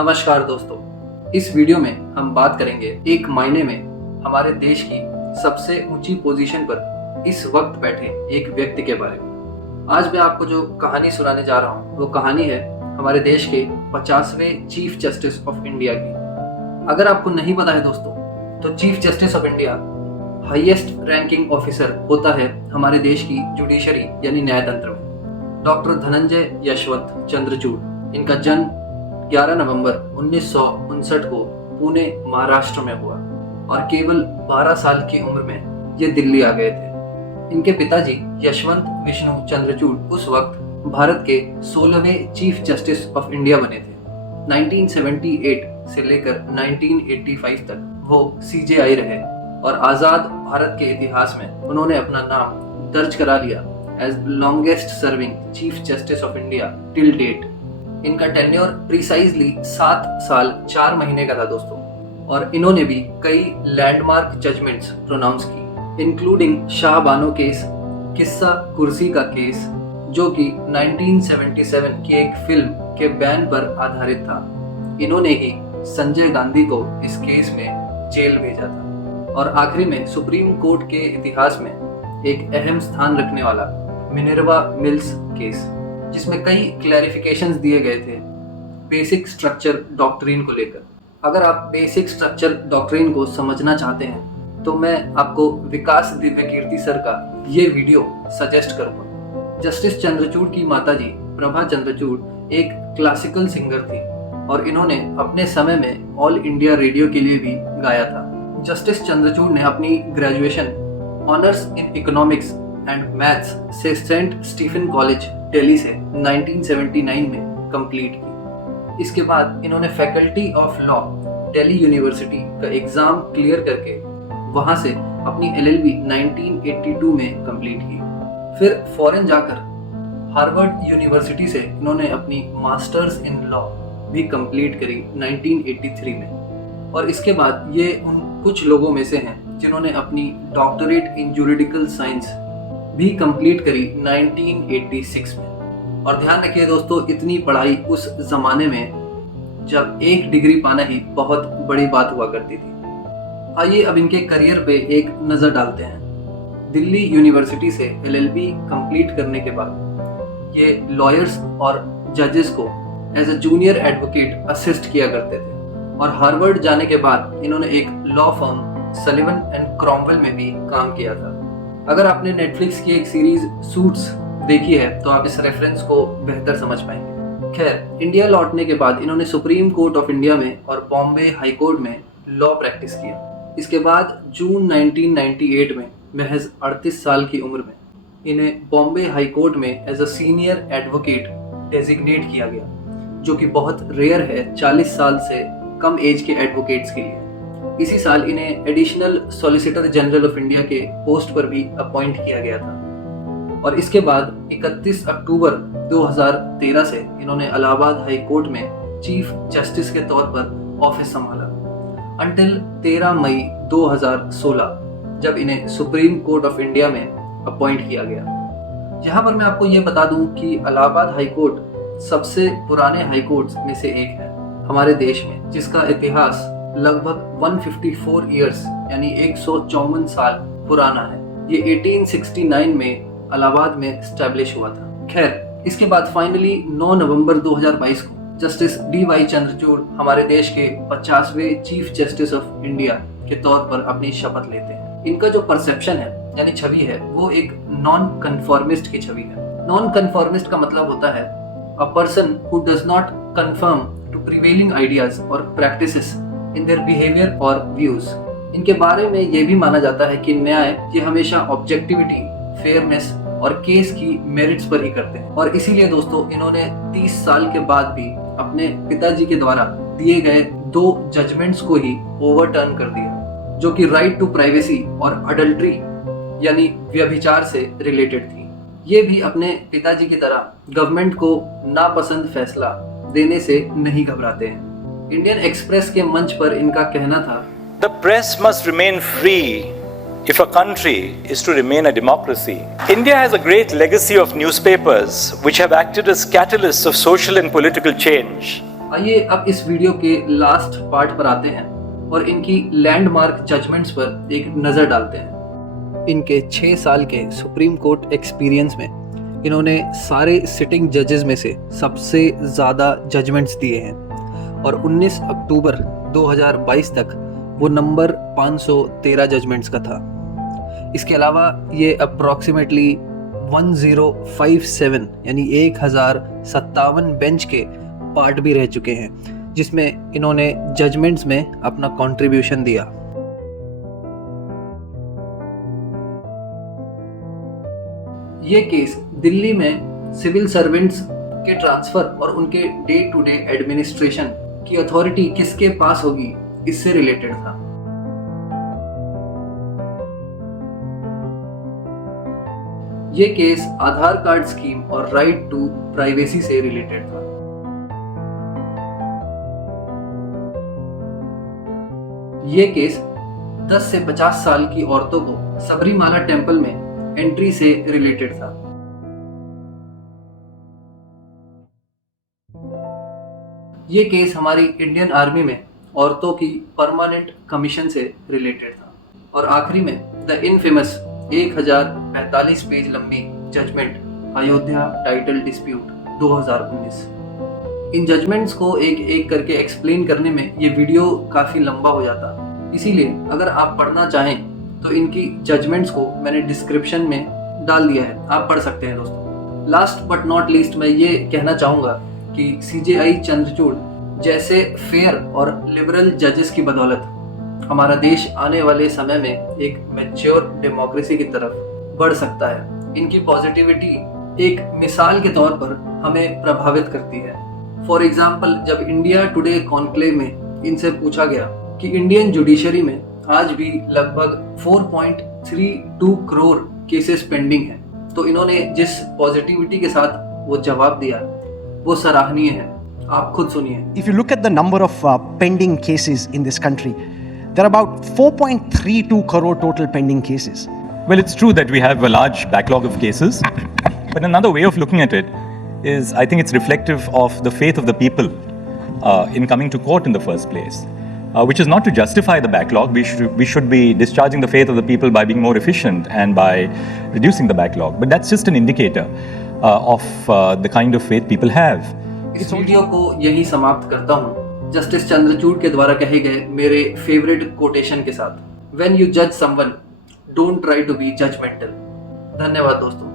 नमस्कार दोस्तों, इस वीडियो में हम बात करेंगे एक मायने में हमारे देश की सबसे ऊंची पोजीशन पर इस वक्त बैठे एक व्यक्ति के बारे में। आज मैं आपको जो कहानी सुनाने जा रहा हूँ वो कहानी है हमारे देश के 50वें चीफ जस्टिस ऑफ इंडिया की। अगर आपको नहीं पता है दोस्तों, तो chief justice of India highest ranking officer होता है हमारे देश की जुडिशरी यानी न्यायतंत्र में। डॉक्टर धनंजय यशवंत चंद्रचूड़, इनका जन्म 11 नवंबर 1959 को पुणे महाराष्ट्र में हुआ और केवल 12 साल की उम्र में ये दिल्ली आ गए थे। इनके पिताजी यशवंत विष्णु चंद्रचूड़ उस वक्त भारत के 16वें चीफ जस्टिस ऑफ इंडिया बने थे। 1978 से लेकर 1985 तक वो CJI रहे और आजाद भारत के इतिहास में उन्होंने अपना नाम दर्ज करा लिया as longest serving chief justice of India till date. इनका टेन्योर प्रिसाइजली 7 साल 4 महीने का था दोस्तों, और इन्होंने भी कई लैंडमार्क जजमेंट्स प्रोनाउंस की, इंक्लूडिंग शाह बानो केस, किस्सा कुर्सी का केस, जो कि 1977 की एक फिल्म के बैन पर आधारित था। इन्होंने ही संजय गांधी को इस केस में जेल भेजा था। और आखिरी में सुप्रीम कोर्ट के इतिहास में एक अहम स्थान रखने वाला मिनर्वा मिल्स केस, जिसमें कई क्लैरिफिकेशंस दिए गए थे बेसिक स्ट्रक्चर डॉक्ट्रिन को लेकर। अगर आप बेसिक स्ट्रक्चर डॉक्ट्रिन को समझना चाहते हैं तो मैं आपको विकास दिव्य कीर्ति सर का ये वीडियो सजेस्ट करूंगा। जस्टिस चंद्रचूड़ की माताजी प्रभा चंद्रचूड़ एक क्लासिकल सिंगर थी और इन्होंने अपने समय में ऑल इंडिया रेडियो के लिए भी गाया था। जस्टिस चंद्रचूड़ ने अपनी graduation honours in economics and maths से सेंट स्टीफन कॉलेज दिल्ली से 1979 में कंप्लीट की। इसके बाद इन्होंने faculty of law Delhi university का एग्जाम क्लियर करके वहां से अपनी LLB 1982 में कंप्लीट की। फिर फॉरेन जाकर हार्वर्ड यूनिवर्सिटी से इन्होंने अपनी मास्टर्स इन लॉ भी कंप्लीट करी 1983 में। और इसके बाद ये उन कुछ लोगों में से हैं जिन्होंने अपनी डॉक्टरेट इन जुरिडिकल साइंस भी कंप्लीट करी 1986 में। और ध्यान रखिए दोस्तों, इतनी पढ़ाई उस जमाने में जब एक डिग्री पाना ही बहुत बड़ी बात हुआ करती थी। आइए अब इनके करियर पे एक नज़र डालते हैं। दिल्ली यूनिवर्सिटी से LLB कंप्लीट करने के बाद ये लॉयर्स और जजेस को as a junior advocate assist किया करते थे। और हार्वर्ड जाने के बाद इन्होंने एक law firm Sullivan and Cromwell में भी काम किया था। अगर आपने नेटफ्लिक्स की एक सीरीज सूट्स देखी है तो आप इस रेफरेंस को बेहतर समझ पाएंगे। खैर, इंडिया लौटने के बाद इन्होंने सुप्रीम कोर्ट ऑफ इंडिया में और बॉम्बे हाई कोर्ट में लॉ प्रैक्टिस किया। इसके बाद जून 1998 में महज 38 साल की उम्र में इन्हें बॉम्बे हाई कोर्ट में as a senior advocate designate किया गया, जो कि बहुत रेयर है 40 साल से कम एज के एडवोकेट्स के लिए। इसी साल इन्हें additional solicitor general of India के पोस्ट पर भी अपॉइंट किया गया था। और इसके बाद 31 अक्टूबर 2013 से इन्होंने इलाहाबाद हाई कोर्ट में चीफ जस्टिस के तौर पर ऑफिस संभाला अंटिल 13 मई 2016, जब इन्हें सुप्रीम कोर्ट ऑफ इंडिया में अपॉइंट किया गया। यहाँ पर मैं आपको ये बता दूं कि इलाहाबाद हाई कोर्ट सबसे पुराने हाई कोर्ट्स में से एक है हमारे देश में, जिसका इतिहास लगभग 154 ईयर्स यानी 154 साल पुराना है। ये 1869 में इलाहाबाद में स्टैब्लिश हुआ था। खैर, इसके बाद फाइनली 9 नवंबर 2022 को जस्टिस DY चंद्रचूड़ हमारे देश के 50वें चीफ जस्टिस ऑफ इंडिया के तौर पर अपनी शपथ लेते हैं। इनका जो परसेप्शन है यानी छवि है वो एक नॉन कन्फॉर्मिस्ट की छवि है। नॉन कन्फॉर्मिस्ट का मतलब होता है a person who does not conform to prevailing ideas और प्रैक्टिसेस in their behavior और views। इनके बारे में ये भी माना जाता है कि न्याय ये हमेशा ऑब्जेक्टिविटी, फेयरनेस और केस की मेरिट्स पर ही करते हैं। और इसीलिए दोस्तों इन्होंने 30 साल के बाद भी अपने पिताजी के द्वारा दिए गए 2 जजमेंट्स को ही ओवरटर्न कर दिया, जो कि राइट टू प्राइवेसी और अडल्ट्री यानी व्यभिचार से रिलेटेड थी। ये भी अपने पिताजी की तरह गवर्नमेंट को नापसंद फैसला देने से नहीं घबराते हैं। इंडियन एक्सप्रेस के मंच पर इनका कहना था, The press must remain free if a country is to remain a democracy. India has a great legacy of newspapers which have acted as catalysts of social and political change. आइए अब इस video के last part पर आते हैं और इनकी landmark judgments पर एक नज़र डालते हैं। इनके 6 साल के सुप्रीम कोर्ट एक्सपीरियंस में इन्होंने सारे सिटिंग जजेस में से सबसे ज़्यादा जजमेंट्स दिए हैं और 19 अक्टूबर 2022 तक वो नंबर 513 जजमेंट्स का था। इसके अलावा ये अप्रॉक्सीमेटली 1057 यानी 1057 बेंच के पार्ट भी रह चुके हैं, जिसमें इन्होंने जजमेंट्स में अपना कंट्रीब्यूशन दिया। ये केस दिल्ली में सिविल सर्वेंट्स के ट्रांसफर और उनके डे टू डे एडमिनिस्ट्रेशन की अथॉरिटी किसके पास होगी, इससे रिलेटेड था। ये केस आधार कार्ड स्कीम और राइट टू प्राइवेसी से रिलेटेड था। ये केस 10 से 50 साल की औरतों को सबरीमाला टेंपल में एंट्री से रिलेटेड था। ये केस हमारी इंडियन आर्मी में औरतों की परमानेंट कमीशन से रिलेटेड था। और आखिरी में द इनफेमस 1045 पेज लंबी जजमेंट अयोध्या टाइटल डिस्प्यूट 2019। इन जजमेंट्स को एक एक करके एक्सप्लेन करने में ये वीडियो काफ़ी लंबा हो जाता, इसीलिए अगर आप पढ़ना चाहें तो इनकी जजमेंट्स को मैंने डिस्क्रिप्शन में डाल दिया है, आप पढ़ सकते हैं दोस्तों। लास्ट बट नॉट लीस्ट मैं ये कहना चाहूँगा कि CJI चंद्रचूड़ जैसे फेयर और लिबरल जजेस की बदौलत हमारा देश आने वाले समय में एक मैच्योर डेमोक्रेसी की तरफ बढ़ सकता है। इनकी पॉजिटिविटी एक मिसाल के तौर पर हमें प्रभावित करती है। फॉर एग्जाम्पल, जब इंडिया टुडे कॉन्क्लेव में इनसे पूछा गया कि इंडियन जुडिशरी में आज भी लगभग 4.32 करोड़ केसेस पेंडिंग हैं, तो इन्होंने जिस पॉजिटिविटी के साथ वो जवाब दिया वो सराहनीय है। आप खुद सुनिए। If you look at the number of pending cases in this country, there are about 4.32 crore total pending cases. Well, it's true that we have a large backlog of cases, but another way of looking at it is I think it's reflective of the faith of the people in coming to court in the first place, which is not to justify the backlog. We should be discharging the faith of the people by being more efficient and by reducing the backlog. But that's just an indicator of the kind of faith people have. इस video को यही समाप्त करता हूँ justice Chandrachud के द्वारा कहे गए मेरे फेवरेट कोटेशन के साथ, When you judge someone, don't try to be judgmental. धन्यवाद दोस्तों।